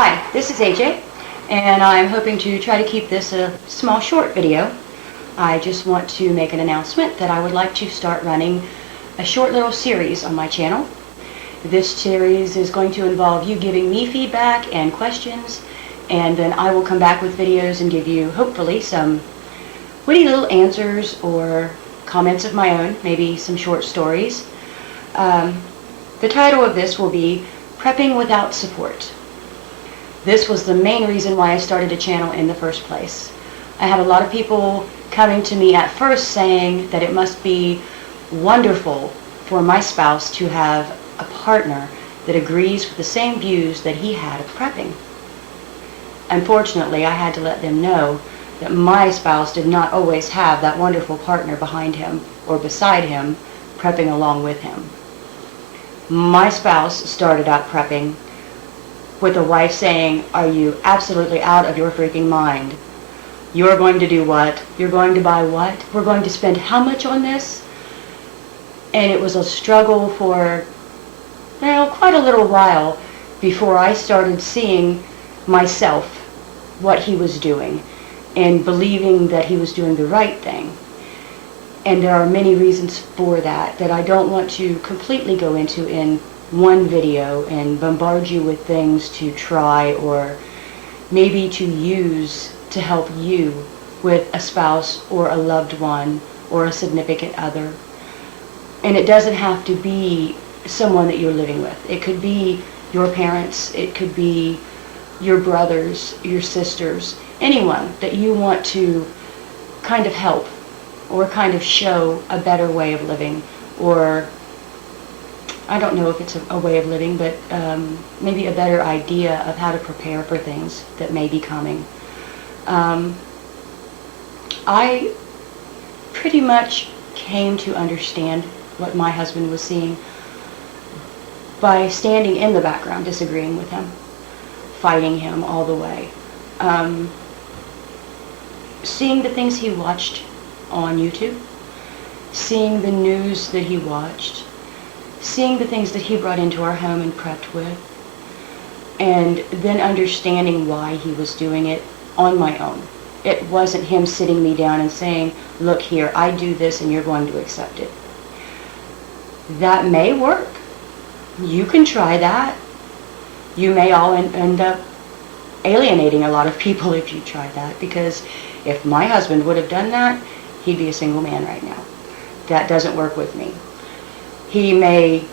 Hi, this is AJ, and I'm hoping to try to keep this a small short video. I just want to make an announcement that I would like to start running a short little series on my channel. This series is going to involve you giving me feedback and questions, and then I will come back with videos and give you, hopefully, some witty little answers or comments of my own, maybe some short stories. The title of this will be Prepping Without Support. This was the main reason why I started a channel in the first place. I had a lot of people coming to me at first saying that it must be wonderful for my spouse to have a partner that agrees with the same views that he had of prepping. Unfortunately, I had to let them know that my spouse did not always have that wonderful partner behind him or beside him prepping along with him. My spouse started out prepping with a wife saying, "Are you absolutely out of your freaking mind? You're going to do what? You're going to buy what? We're going to spend how much on this?" And it was a struggle for, quite a little while before I started seeing myself what he was doing and believing that he was doing the right thing. And there are many reasons for that I don't want to completely go into in one video and bombard you with things to try or maybe to use to help you with a spouse or a loved one or a significant other. And it doesn't have to be someone that you're living with. It could be your parents, it could be your brothers, your sisters, anyone that you want to kind of help or kind of show a better way of living, or I don't know if it's a way of living, but maybe a better idea of how to prepare for things that may be coming. I pretty much came to understand what my husband was seeing by standing in the background, disagreeing with him, fighting him all the way. Seeing the things he watched on YouTube, seeing the news that he watched, seeing the things that he brought into our home and prepped with, and then understanding why he was doing it on my own. It wasn't him sitting me down and saying, "Look here, I do this and you're going to accept it." That may work. You can try that. You may all end up alienating a lot of people if you try that, because if my husband would have done that, he'd be a single man right now. That doesn't work with me. He may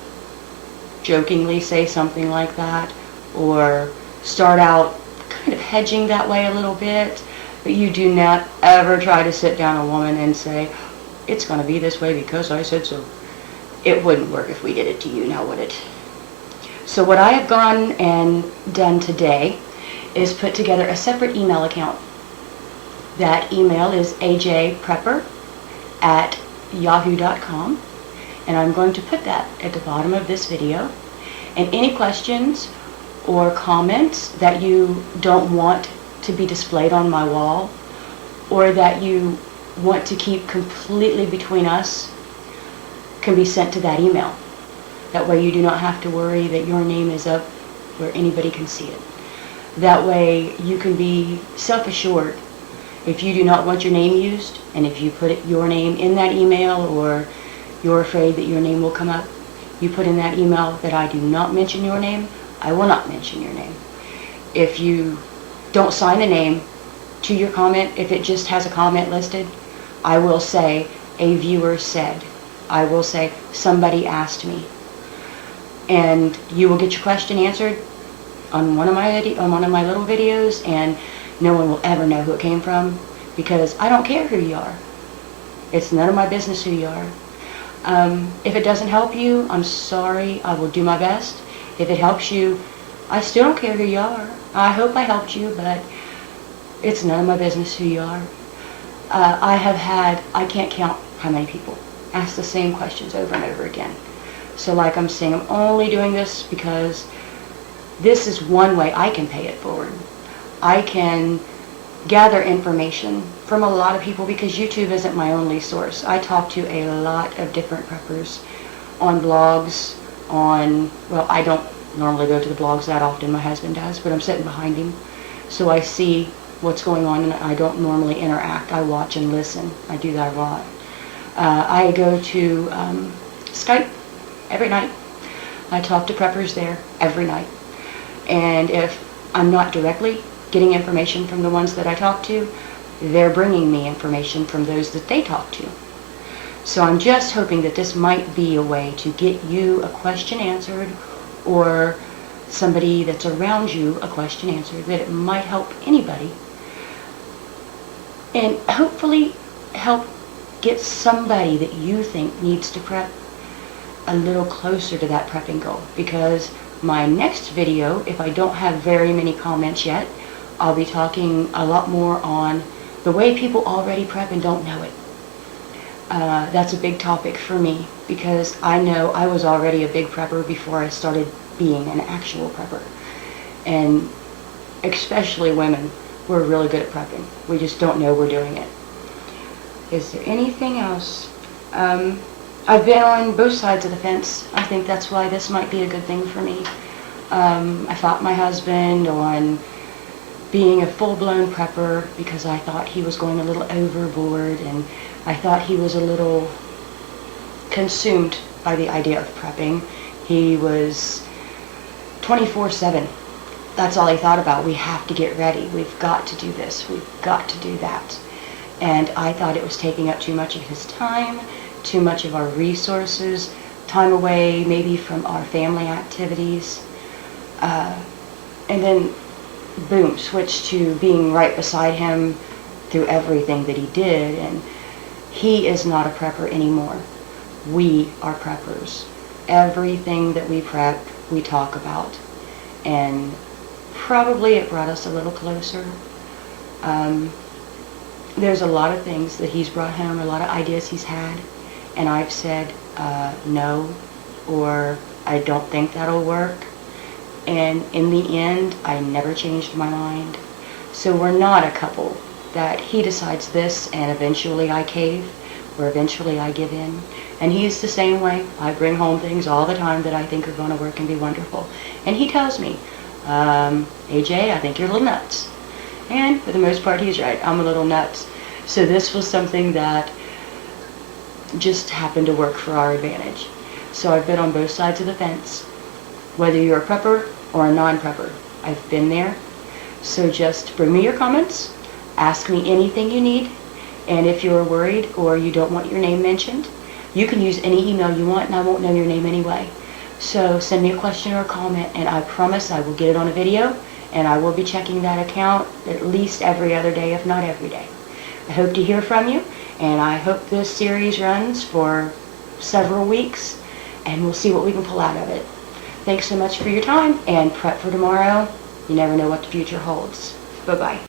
jokingly say something like that or start out kind of hedging that way a little bit, but you do not ever try to sit down a woman and say, "It's going to be this way because I said so." It wouldn't work if we did it to you, now would it? So what I have gone and done today is put together a separate email account. That email is ajprepper@yahoo.com. And I'm going to put that at the bottom of this video. And any questions or comments that you don't want to be displayed on my wall, or that you want to keep completely between us, can be sent to that email. That way you do not have to worry that your name is up where anybody can see it. That way you can be self-assured. If you do not want your name used, and if you put your name in that email, or you're afraid that your name will come up, you put in that email that I do not mention your name, I will not mention your name. If you don't sign a name to your comment, if it just has a comment listed, I will say, "A viewer said." I will say, "Somebody asked me." And you will get your question answered on one of my little videos, and no one will ever know who it came from, because I don't care who you are. It's none of my business who you are. If it doesn't help you, I'm sorry. I will do my best. If it helps you, I still don't care who you are. I hope I helped you, but it's none of my business who you are. I can't count how many people ask the same questions over and over again. So like I'm saying, I'm only doing this because this is one way I can pay it forward. I can gather information from a lot of people, because YouTube isn't my only source. I talk to a lot of different preppers on blogs, I don't normally go to the blogs that often, my husband does, but I'm sitting behind him, so I see what's going on, and I don't normally interact. I watch and listen. I do that a lot. I go to Skype every night. I talk to preppers there every night. And if I'm not directly getting information from the ones that I talk to, they're bringing me information from those that they talk to. So I'm just hoping that this might be a way to get you a question answered, or somebody that's around you a question answered, that it might help anybody, and hopefully help get somebody that you think needs to prep a little closer to that prepping goal. Because my next video, if I don't have very many comments yet, I'll be talking a lot more on the way people already prep and don't know it. That's a big topic for me, because I know I was already a big prepper before I started being an actual prepper. And especially women, we're really good at prepping. We just don't know we're doing it. Is there anything else? I've been on both sides of the fence. I think that's why this might be a good thing for me. I fought my husband on being a full-blown prepper because I thought he was going a little overboard, and I thought he was a little consumed by the idea of prepping. He was 24/7. That's all he thought about. We have to get ready. We've got to do this. We've got to do that. And I thought it was taking up too much of his time, too much of our resources, time away maybe from our family activities. And then, boom, switched to being right beside him through everything that he did. And he is not a prepper anymore. We are preppers. Everything that we prep, we talk about. And probably it brought us a little closer. There's a lot of things that he's brought home, a lot of ideas he's had, and I've said no, or I don't think that'll work. And in the end, I never changed my mind. So we're not a couple that he decides this and eventually I cave, or eventually I give in. And he's the same way. I bring home things all the time that I think are going to work and be wonderful. And he tells me, AJ, I think you're a little nuts. And for the most part, he's right. I'm a little nuts. So this was something that just happened to work for our advantage. So I've been on both sides of the fence. Whether you're a prepper or a non-prepper, I've been there. So just bring me your comments. Ask me anything you need. And if you're worried or you don't want your name mentioned, you can use any email you want and I won't know your name anyway. So send me a question or a comment, and I promise I will get it on a video, and I will be checking that account at least every other day, if not every day. I hope to hear from you, and I hope this series runs for several weeks, and we'll see what we can pull out of it. Thanks so much for your time, and prep for tomorrow. You never know what the future holds. Bye-bye.